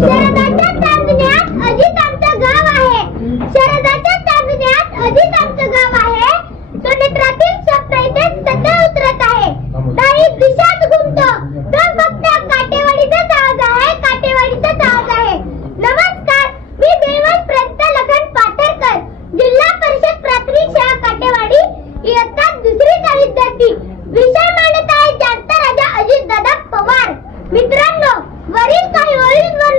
शरदाच्या चांदण्यात अजित आमचं गाव आहे. शरदाच्या चांदण्यात अजित आमचं गाव आहे. सोनेत्रातील स्वप्न इथे सध्या उतरत आहे. दाही दिशात घुमतो तो फक्त काटेवाडीचाच आवाज आहे. काटेवाडीचाच आवाज आहे. नमस्कार, मी देवस प्रंत लखन पाथरकर, जिल्हा परिषद प्राथमिक शाळा काटेवाडी, इयत्ता दुसरीचा विद्यार्थी. विषय मांडत आहे जास्त राजा अजितदादा पवार. मित्रांनो, वरील काही ओळींवरून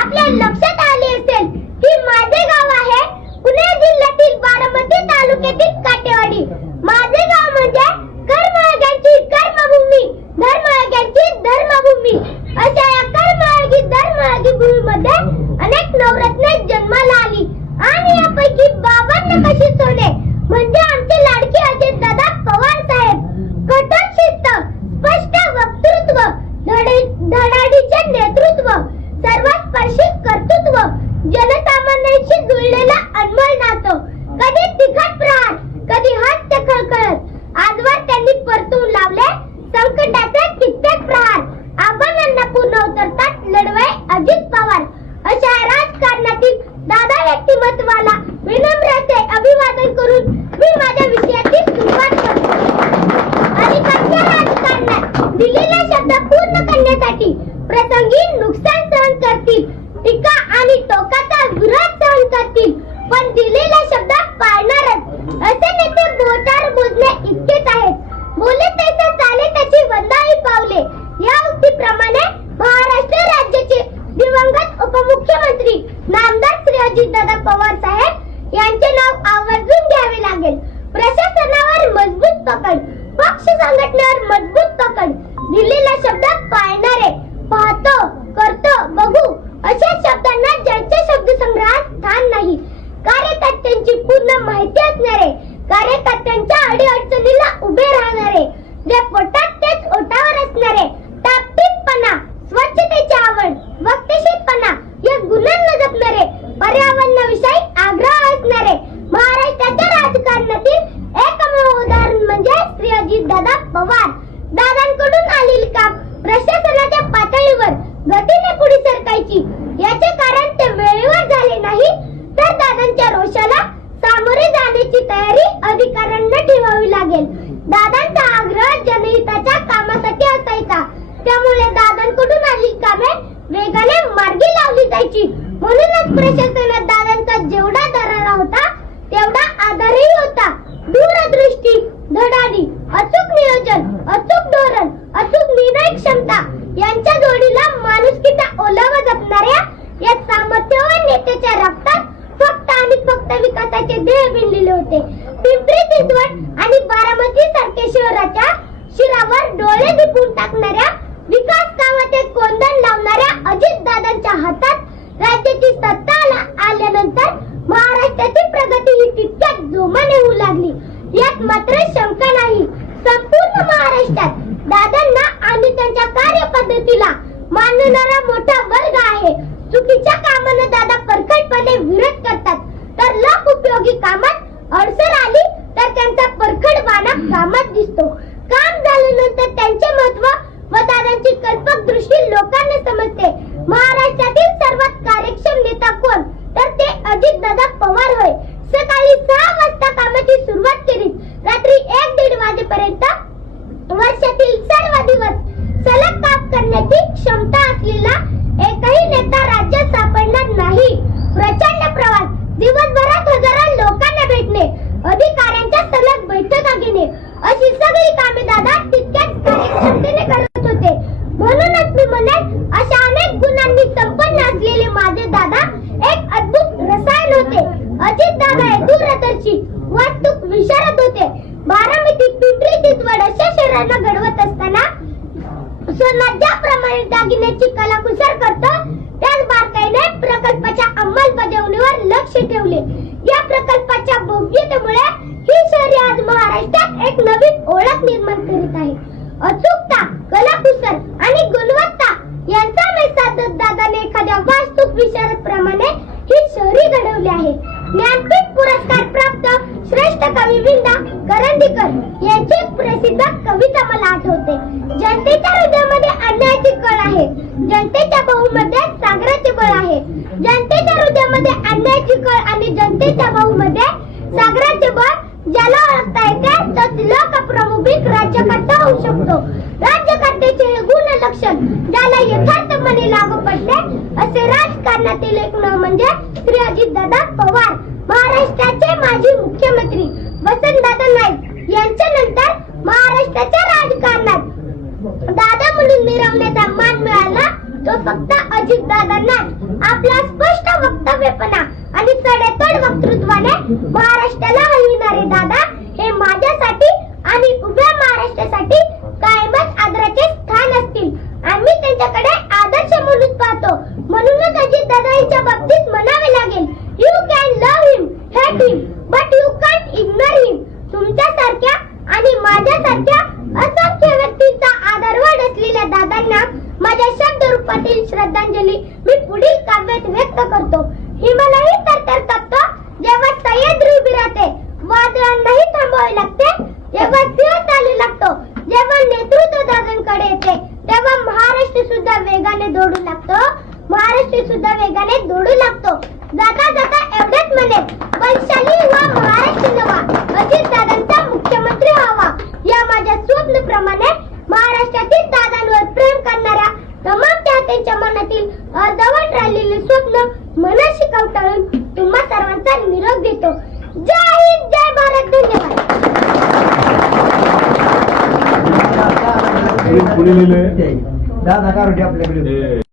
आपल्या लक्षात आले असेल की माझे गाव आहे पुणे जिल्ह्यातील बारामती तालुक्यातील काटेवाडी. माझे गाव म्हणजे कर्मयोग्यांची कर्मभूमी, धर्मयोग्यांची धर्मभूमी. अशा या कर्मयोगी धर्मयोगी भूमीमध्ये अनेक नवरत्ने जन्माला आली आणि यापैकी बाबांना कशी सोने म्हणजे आमचे लाडके अजितदादा पवार साहेब. कठोर शिस्त, स्पष्ट वक्तृत्व, धडाडीचे नेतृत्व, सर्वस्पर्शी कर्तृत्व, जनसामान्यांशी जुळलेला अनमोल नातं. कधी तिखट प्रहार, कधी हास्य खळखळत, आजवर त्यांनी परतून लावले संकटाचे कित्येक प्रहार. आव्हानांना पूर्ण उतरतात लढवय अजित पवार. अशा राजकारणातील दादा व्यक्तिमत्वाला विनम्रते अभिवादन करून मी माझ्या विषयाची सुरुवात करतो. अलीकडच्या राजकारणात दिलेला शब्द पूर्ण करण्यासाठी प्रसंगी नुकसान सहन करतील, टीका आणि टोकाचा विरोध सहन करतील, पण दिलेला शब्द पाळणारच. असे नेते बोटावर मोजणे इतकेच आहेत. बोले तैसे चाले त्याची वंदाळी पावले. या उक्तीप्रमाणे महाराष्ट्र राज्याचे दिवंगत उपमुख्यमंत्री नामदार श्री अजितदादा पवार साहेब यांचे नाव आवर्जून घ्यावे लागेल. प्रशासनावर मजबूत पकड, पक्ष संघटनेवर मजबूत पकड, दिलेला शब्द पाळणारे, पाहतो, करतो, बघू अशा शब्दांना ज्यांच्या शब्दसंग्रहात स्थान नाही. कार्यकर्त्यांची पूर्ण माहिती असणारे, कार्यकर्त्यांच्या अडीअडचणीला उभे राहणारे, जे पोटात तेच ओठावर असणारे, टापटीपणा, स्वच्छतेची आवड, वक्तशीरपणा या गुणांना जपणारे, पर्यावरणाविषयी आग्रह असणारे. महाराष्ट्राच्या राजकारणातील एकमेव उदाहरण म्हणजे श्री अजितदादा पवार. दादांकडून आलेली काम प्रशासनाच्या पातळीवर गतीने पुढे सरकायची. याचे कारण ते वेळेवर झाले नाही, तर दादांच्या रोषाला सामोरे जाण्याची तयारी अधिकाऱ्यांना ठेवावी लागेल. दादांचा आग्रह जनहिताच्या कामासाठी असायचा, त्यामुळे दादांकडून आलेली कामे वेगाने मार्गी लावली जायची. म्हणूनच प्रशासनात दादांचा जेवढा दरारा होता तेवढा आधारही होता. दूरदृष्टी, धडाडी, अचूक नियोजन, अचूक धोरण, अचूक निर्णय क्षमता यांच्या जोडीला माणुसकीचा ओलावा जपणाऱ्या या सामर्थ्यवान नेत्याच्या रक्तात फक्त आणि फक्त विकासाचे ध्येय भिनलेले होते. पिंपरी चिंचवड आणि बारामती सारख्या शहराच्या शिरावर डोळे दिपून टाकणाऱ्या, विकास कामाचे कोंदण लावणाऱ्या अजितदादांच्या हातात राज्याची सत्ता आल्यानंतर महाराष्ट्राची प्रगती ही तितक्याच जोमाने होऊ लागली. यात मात्र शंका नाही. संपूर्ण महाराष्ट्रात दादांना आणि त्यांच्या कार्यपद्धतीला मानणारा मोठा वर्ग आहे. चुकीच्या कामांना दादा परखडपणे विरोध करतात, तर लोक उपयोगी कामात अडचण आली तर त्यांचा परखडपणा कामात दिसतो. काम झाल्यानंतर त्यांचे महत्व व दादांची कल्पक दृष्टी लोकांना समजते. महाराष्ट्रातील सर्वात कार्यक्षम नेता कोण, तर ते अजितदादा पवार होय. सकाळी 6 वाजता कामाची सुरुवात केली, रात्री 1-1:30 वाजेपर्यंत वर्षातील सर्व दिवस सलग काम करण्याची क्षमता असलेला एकही नेता राज्यात सापडणार नाही. प्रचंड प्रवास, दिवसभरात हजारो लोकांना भेटणे, अधिकाऱ्यांच्या सलग बैठका घेणे अशी सगळी कामे दादा तितक्याच कार्यक्षमतेने करत होते. म्हणूनच मी म्हणेन, अशा अनेक गुणांनी संपन्न असलेले माझे दादा एक अद्भुत रसायन होते. अजितदादा हे दूरदर्शी, वास्तूक विशारद होते. बारामती, पिंपरी चिंचवड अशा शहरांना घडवत असताना सोना ज्याप्रमाणे दागिन्याची कलाकुसर करतो, त्याच बारकाईने प्रकल्पाच्या अंमलबजावणीवर लक्ष ठेवले. या प्रकल्पाच्या भव्यतेमुळे ही शहरे आज महाराष्ट्रात एक नवीन ओळख निर्माण करीत आहे. अचूकता, कलाकुसर आणि गुणवत्ता यांचा मेळ दादाने एखाद्या वास्तूक विशारद प्रमाणे ही शहरी घडवली आहे. ज्ञानपीठ पुरस्कार प्राप्त श्रेष्ठ कवी विंदा करंदीकर यांची प्रसिद्ध कविता मला आठवते. जनतेच्या हृदयामध्ये अन्यायाची कळ आहे, जनतेच्या बहुमध्यात सागराचे जनतेच्या हृदयामध्ये अन्यायाची कळ आणि जनतेच्या भाऊमध्ये सागराचे बळ ज्याला ओळखता येते तोच लोकप्रमुख राज्यकर्ता होऊ शकतो. राज्यकर्त्याचे हे गुण लक्षण ज्याला यथार्थपणे लागू पडले असे राजकारणातील एक नाव म्हणजे श्री अजितदादा पवार, महाराष्ट्राचे माजी मुख्यमंत्री वसंतदादा नाईक यांच्यानंतर महाराष्ट्राच्या राजकारणात दादा म्हणून मिरवण्याचा मान मिळाला तो फक्त अजितदादांना. आपला स्पष्ट वक्तव्यपणा आणि सडेतोड वक्तृत्वाने महाराष्ट्राला हलविणारे दादा हे माझ्यासाठी आणि उभ्या महाराष्ट्रासाठी कायमच आदराचे स्थान असतील. आम्ही त्यांच्याकडे आदर्श म्हणून पाहतो. म्हणूनच अजितदादांच्या बाबतीत म्हणावे लागेल, you can love him, hate him, but you can't ignore him. तुमच्यासारख्या आणि माझ्यासारख्या असंख्य व्यक्तींचा आदरवड असलेल्या दादांना माझ्या शब्द रूपातील श्रद्धांजली मी पुढील काव्यात व्यक्त करतो. हिमालयही तरतर कापतो जेव्हा सह्याद्री उभी राहते, वादळांनाही थांबावे लागते जेव्हा सिंह चालू लागतो. जेव्हा नेतृत्व दादांकडे येते तेव्हा महाराष्ट्र सुद्धा वेगाने दौडू लागतो. महाराष्ट्र सुद्धा वेगाने दौडू लागतो. जाता जाता एवढेच म्हणे, बलशाली व्हा महाराष्ट्र नवा, अजित दादांचा मुख्यमंत्री व्हावा. या माझ्या स्वप्नप्रमाणे महाराष्ट्रातील दादांवर प्रेम करणाऱ्या तमाम चाहत्यांच्या मनातील अर्धवट राहिलेले स्वप्न मनाशी कवटाळून तुम्हा सर्वांचा निरोप देतो. जय हिंद, जय भारत, धन्यवाद. पुढे लिहिलंय दादा कारोटे आपल्याकडे.